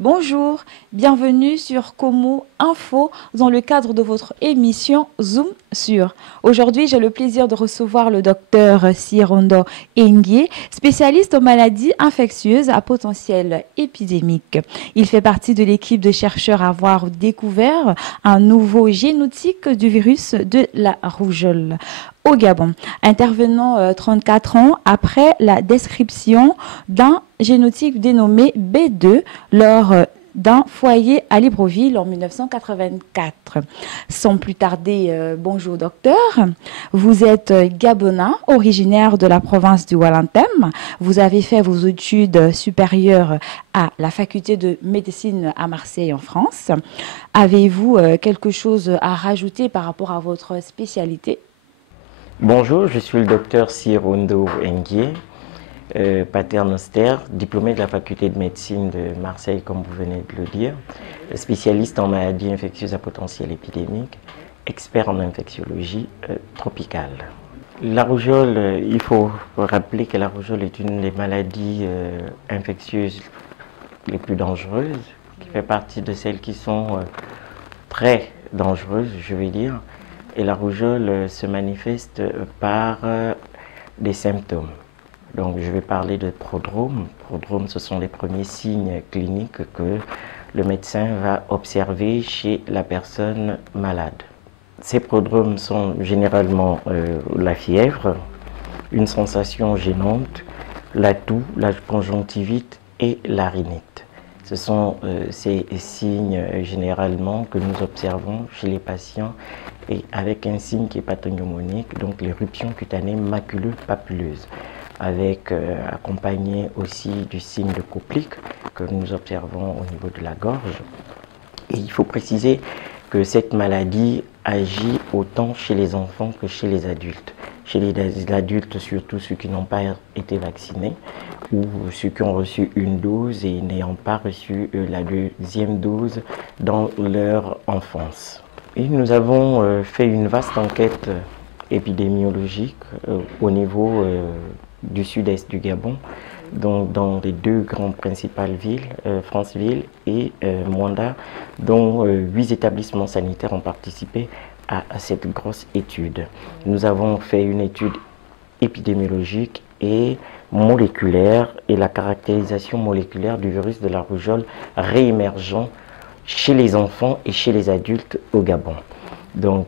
Bonjour, bienvenue sur Como Info dans le cadre de votre émission Zoom sur. Aujourd'hui, j'ai le plaisir de recevoir le docteur Sirondo Engie, spécialiste aux maladies infectieuses à potentiel épidémique. Il fait partie de l'équipe de chercheurs à avoir découvert un nouveau génotype du virus de la rougeole au Gabon, intervenant 34 ans après la description d'un génotype dénommé B2 lors d'un foyer à Libreville en 1984. Sans plus tarder, bonjour docteur. Vous êtes gabonais, originaire de la province du Walantem. Vous avez fait vos études supérieures à la faculté de médecine à Marseille en France. Avez-vous quelque chose à rajouter par rapport à votre spécialité? Bonjour, je suis le docteur Sirondo Engie, paternoster, diplômé de la faculté de médecine de Marseille, comme vous venez de le dire, spécialiste en maladies infectieuses à potentiel épidémique, expert en infectiologie tropicale. La rougeole, il faut rappeler que la rougeole est une des maladies infectieuses les plus dangereuses, qui fait partie de celles qui sont très dangereuses, je vais dire. Et la rougeole se manifeste par des symptômes. Donc je vais parler de prodromes. Prodromes, ce sont les premiers signes cliniques que le médecin va observer chez la personne malade. Ces prodromes sont généralement la fièvre, une sensation gênante, la toux, la conjonctivite et la rhinite. Ce sont ces signes généralement que nous observons chez les patients et avec un signe qui est pathognomonique, donc l'éruption cutanée maculo-papuleuse, avec accompagné aussi du signe de Koplik que nous observons au niveau de la gorge. Et il faut préciser que cette maladie agit autant chez les enfants que chez les adultes. Chez les adultes, surtout ceux qui n'ont pas été vaccinés ou ceux qui ont reçu une dose et n'ayant pas reçu la deuxième dose dans leur enfance. Et nous avons fait une vaste enquête épidémiologique au niveau du sud-est du Gabon, donc dans les deux grandes principales villes, Franceville et Mwanda, dont 8 établissements sanitaires ont participé à cette grosse étude. Nous avons fait une étude épidémiologique et moléculaire et la caractérisation moléculaire du virus de la rougeole réémergent chez les enfants et chez les adultes au Gabon. Donc,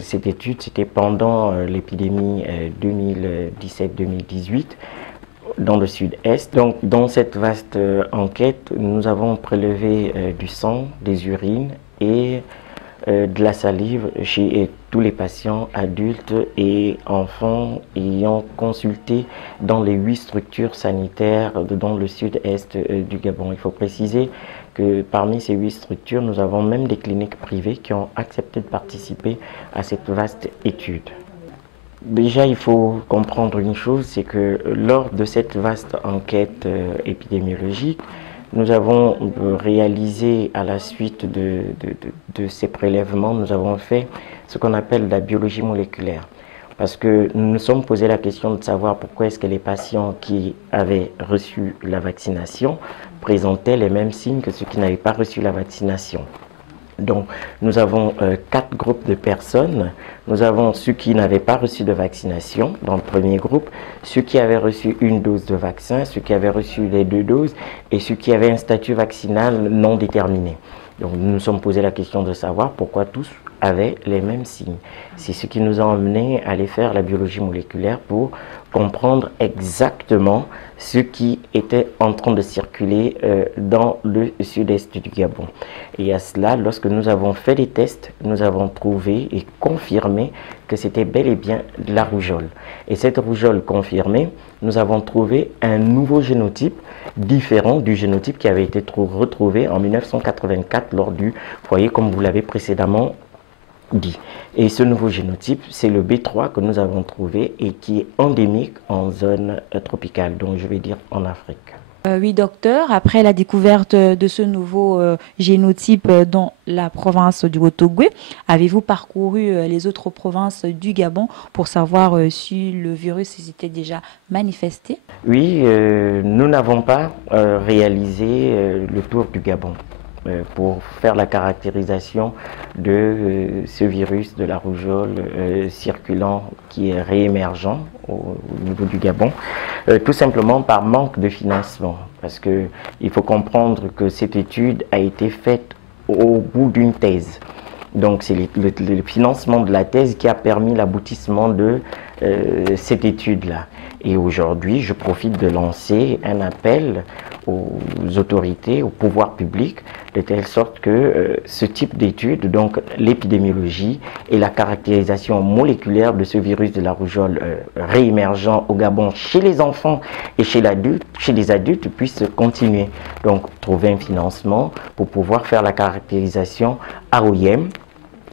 cette étude, c'était pendant l'épidémie 2017-2018 dans le sud-est. Donc, dans cette vaste enquête, nous avons prélevé du sang, des urines et de la salive chez tous les patients adultes et enfants ayant consulté dans les 8 structures sanitaires dans le sud-est du Gabon. Il faut préciser que parmi ces 8 structures, nous avons même des cliniques privées qui ont accepté de participer à cette vaste étude. Déjà, il faut comprendre une chose, c'est que lors de cette vaste enquête épidémiologique, nous avons réalisé à la suite de ces prélèvements, nous avons fait ce qu'on appelle la biologie moléculaire. Parce que nous nous sommes posé la question de savoir pourquoi est-ce que les patients qui avaient reçu la vaccination présentaient les mêmes signes que ceux qui n'avaient pas reçu la vaccination. Donc, nous avons 4 groupes de personnes. Nous avons ceux qui n'avaient pas reçu de vaccination dans le premier groupe, ceux qui avaient reçu une dose de vaccin, ceux qui avaient reçu les 2 doses et ceux qui avaient un statut vaccinal non déterminé. Donc, nous nous sommes posé la question de savoir pourquoi tous avaient les mêmes signes. C'est ce qui nous a amené à aller faire la biologie moléculaire pour comprendre exactement ce qui était en train de circuler dans le sud-est du Gabon. Et à cela, lorsque nous avons fait des tests, nous avons trouvé et confirmé que c'était bel et bien de la rougeole. Et cette rougeole confirmée, nous avons trouvé un nouveau génotype différent du génotype qui avait été retrouvé en 1984 lors du foyer, comme vous l'avez précédemment dit. Et ce nouveau génotype, c'est le B3 que nous avons trouvé et qui est endémique en zone tropicale, donc je vais dire en Afrique. Oui, docteur, après la découverte de ce nouveau génotype dans la province du Haut-Ogooué, avez-vous parcouru les autres provinces du Gabon pour savoir si le virus s'était déjà manifesté? Oui, nous n'avons pas réalisé le tour du Gabon pour faire la caractérisation de ce virus de la rougeole circulant qui est réémergent au niveau du Gabon, tout simplement par manque de financement. Parce qu'il faut comprendre que cette étude a été faite au bout d'une thèse. Donc c'est le financement de la thèse qui a permis l'aboutissement de cette étude-là. Et aujourd'hui, je profite de lancer un appel aux autorités, au pouvoir public, de telle sorte que ce type d'études, donc l'épidémiologie et la caractérisation moléculaire de ce virus de la rougeole réémergent au Gabon chez les enfants et chez les adultes puissent continuer. Donc trouver un financement pour pouvoir faire la caractérisation à OIM,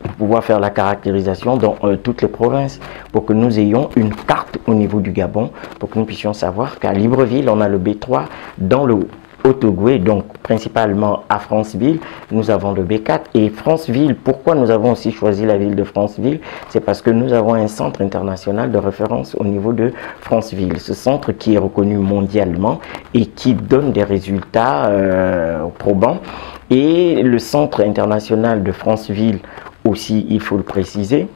pour pouvoir faire la caractérisation dans toutes les provinces, pour que nous ayons une carte au niveau du Gabon, pour que nous puissions savoir qu'à Libreville, on a le B3, dans le Haut-Ogooué, donc principalement à Franceville, nous avons le B4. Et Franceville, pourquoi nous avons aussi choisi la ville de Franceville? C'est parce que nous avons un centre international de référence au niveau de Franceville. Ce centre qui est reconnu mondialement et qui donne des résultats probants. Et le centre international de Franceville aussi, il faut le préciser,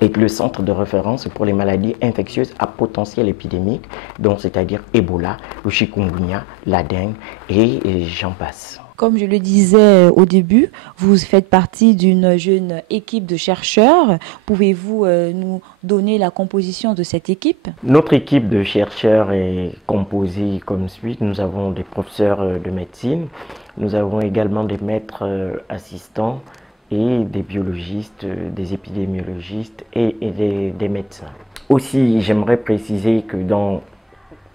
est le centre de référence pour les maladies infectieuses à potentiel épidémique, donc c'est-à-dire Ebola, le chikungunya, la dengue et j'en passe. Comme je le disais au début, vous faites partie d'une jeune équipe de chercheurs. Pouvez-vous nous donner la composition de cette équipe? Notre équipe de chercheurs est composée comme suit. Nous avons des professeurs de médecine, nous avons également des maîtres assistants, et des biologistes, des épidémiologistes et des médecins. Aussi, j'aimerais préciser que dans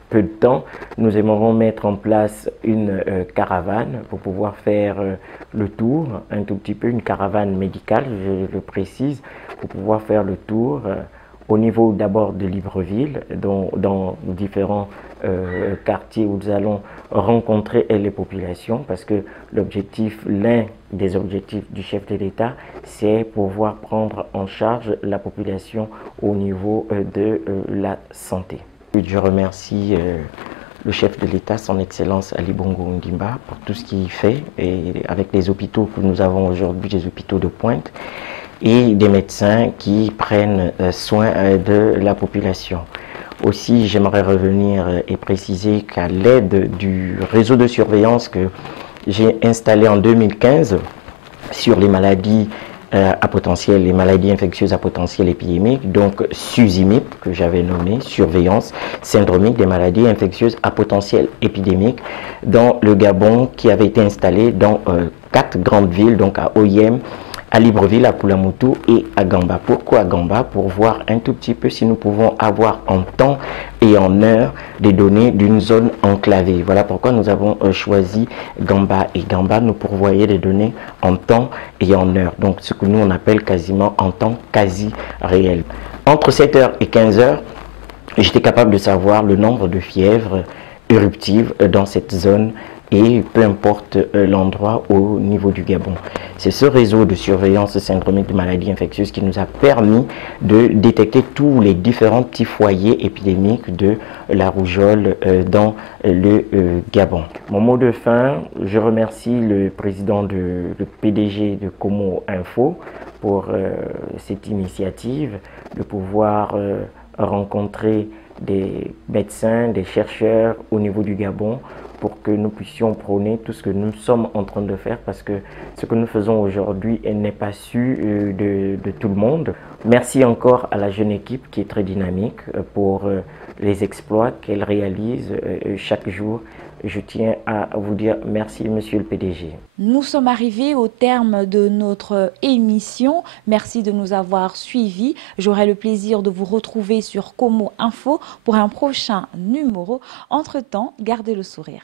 peu de temps, nous aimerons mettre en place une caravane pour pouvoir faire le tour, un tout petit peu, une caravane médicale, je le précise, pour pouvoir faire le tour au niveau d'abord de Libreville, dans différents quartiers où nous allons rencontrer les populations, parce que l'un des objectifs du chef de l'État, c'est pouvoir prendre en charge la population au niveau de la santé. Je remercie le chef de l'État, son Excellence Ali Bongo Ondimba, pour tout ce qu'il fait, et avec les hôpitaux que nous avons aujourd'hui, des hôpitaux de pointe, et des médecins qui prennent soin de la population. Aussi, j'aimerais revenir et préciser qu'à l'aide du réseau de surveillance que j'ai installé en 2015 sur les maladies à potentiel, les maladies infectieuses à potentiel épidémique, donc SUSIMIP, que j'avais nommé, surveillance syndromique des maladies infectieuses à potentiel épidémique, dans le Gabon, qui avait été installé dans 4 grandes villes, donc à Oyem, à Libreville, à Koulamoutou et à Gamba. Pourquoi Gamba? Pour voir un tout petit peu si nous pouvons avoir en temps et en heure des données d'une zone enclavée. Voilà pourquoi nous avons choisi Gamba. Et Gamba nous pourvoyait des données en temps et en heure. Donc ce que nous on appelle quasiment en temps quasi réel. Entre 7h et 15h, j'étais capable de savoir le nombre de fièvres éruptives dans cette zone, et peu importe l'endroit au niveau du Gabon. C'est ce réseau de surveillance syndromique de maladies infectieuses qui nous a permis de détecter tous les différents petits foyers épidémiques de la rougeole dans le Gabon. Mon mot de fin, je remercie le PDG de Como Info pour cette initiative de pouvoir rencontrer des médecins, des chercheurs au niveau du Gabon pour que nous puissions prôner tout ce que nous sommes en train de faire, parce que ce que nous faisons aujourd'hui n'est pas su de tout le monde. Merci encore à la jeune équipe qui est très dynamique pour les exploits qu'elle réalise chaque jour. Je tiens à vous dire merci, monsieur le PDG. Nous sommes arrivés au terme de notre émission. Merci de nous avoir suivis. J'aurai le plaisir de vous retrouver sur Como Info pour un prochain numéro. Entre-temps, gardez le sourire.